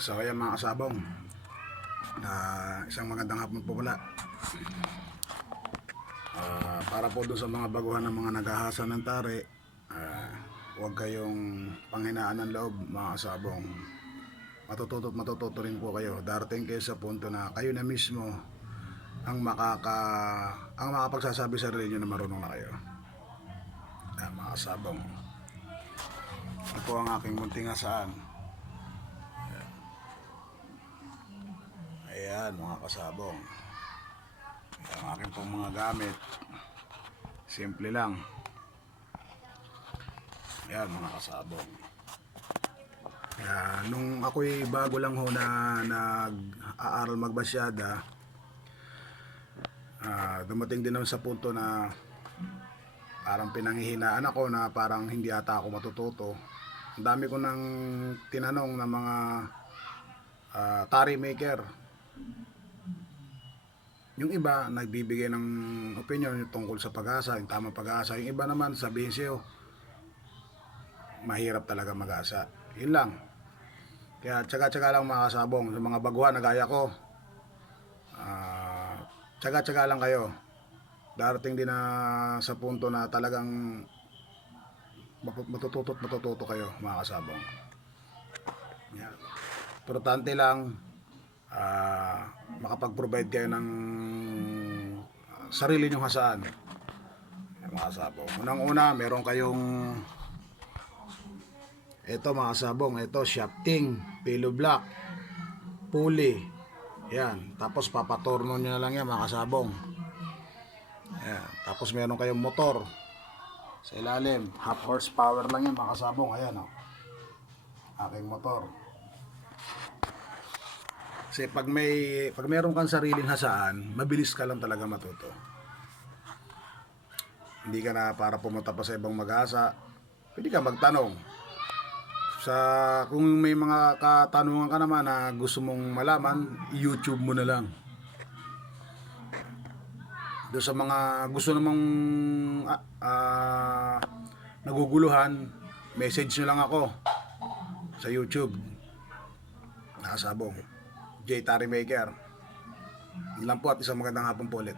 So ayan mga kasabong, isang magandang hapon po pala. Para po doon sa mga baguhan ng mga naghahasa ng tari, huwag kayong panghinaan ng loob mga kasabong. Matututo rin po kayo. Darating kayo sa punto na kayo na mismo ang makapagsasabi sa sarili nyo na marunong na kayo. Mga kasabong, ito po ang aking munting hasaan. Ayan mga kasabong, ang aking pong mga gamit, simple lang. Ayan mga kasabong. Nung ako'y bago lang ho na nag-aaral magbasyada, dumating din naman sa punto na parang pinanghihinaan ako na parang hindi ata ako matututo. Ang dami ko nang tinanong ng mga tari maker. Yung iba nagbibigay ng opinion tungkol sa pag-asa, yung tamang pag-asa. Yung iba naman sabihin siyo, mahirap talaga mag-asa. Yun lang. Kaya tsaga-tsaga lang mga kasabong, sa mga baguhan na gaya ko, tsaga-tsaga lang kayo. Darating din na sa punto na talagang matututo kayo mga kasabong. Yan. Importante lang makapag-provide kayo ng sarili nyong hasaan mga kasabong. Unang-una, meron kayong ito mga kasabong, ito shafting, pillow block, pulley. Yan, tapos papatorno nyo na lang yan mga kasabong. Yan. Tapos meron kayong motor sa ilalim, half horsepower lang yan mga kasabong. Ayan o, aking motor. Kasi pag meron kang sariling hasaan, mabilis ka lang talaga matuto. Hindi ka na para pumunta pa sa ibang mag-asa. Pwede ka magtanong. Kung may mga katanungan ka naman na gusto mong malaman, YouTube mo na lang. Doon sa mga gusto namang naguguluhan, message nyo lang ako sa YouTube. Nakasabong J. Tari Maker. Yun lang po at isang magandang hapon po ulit.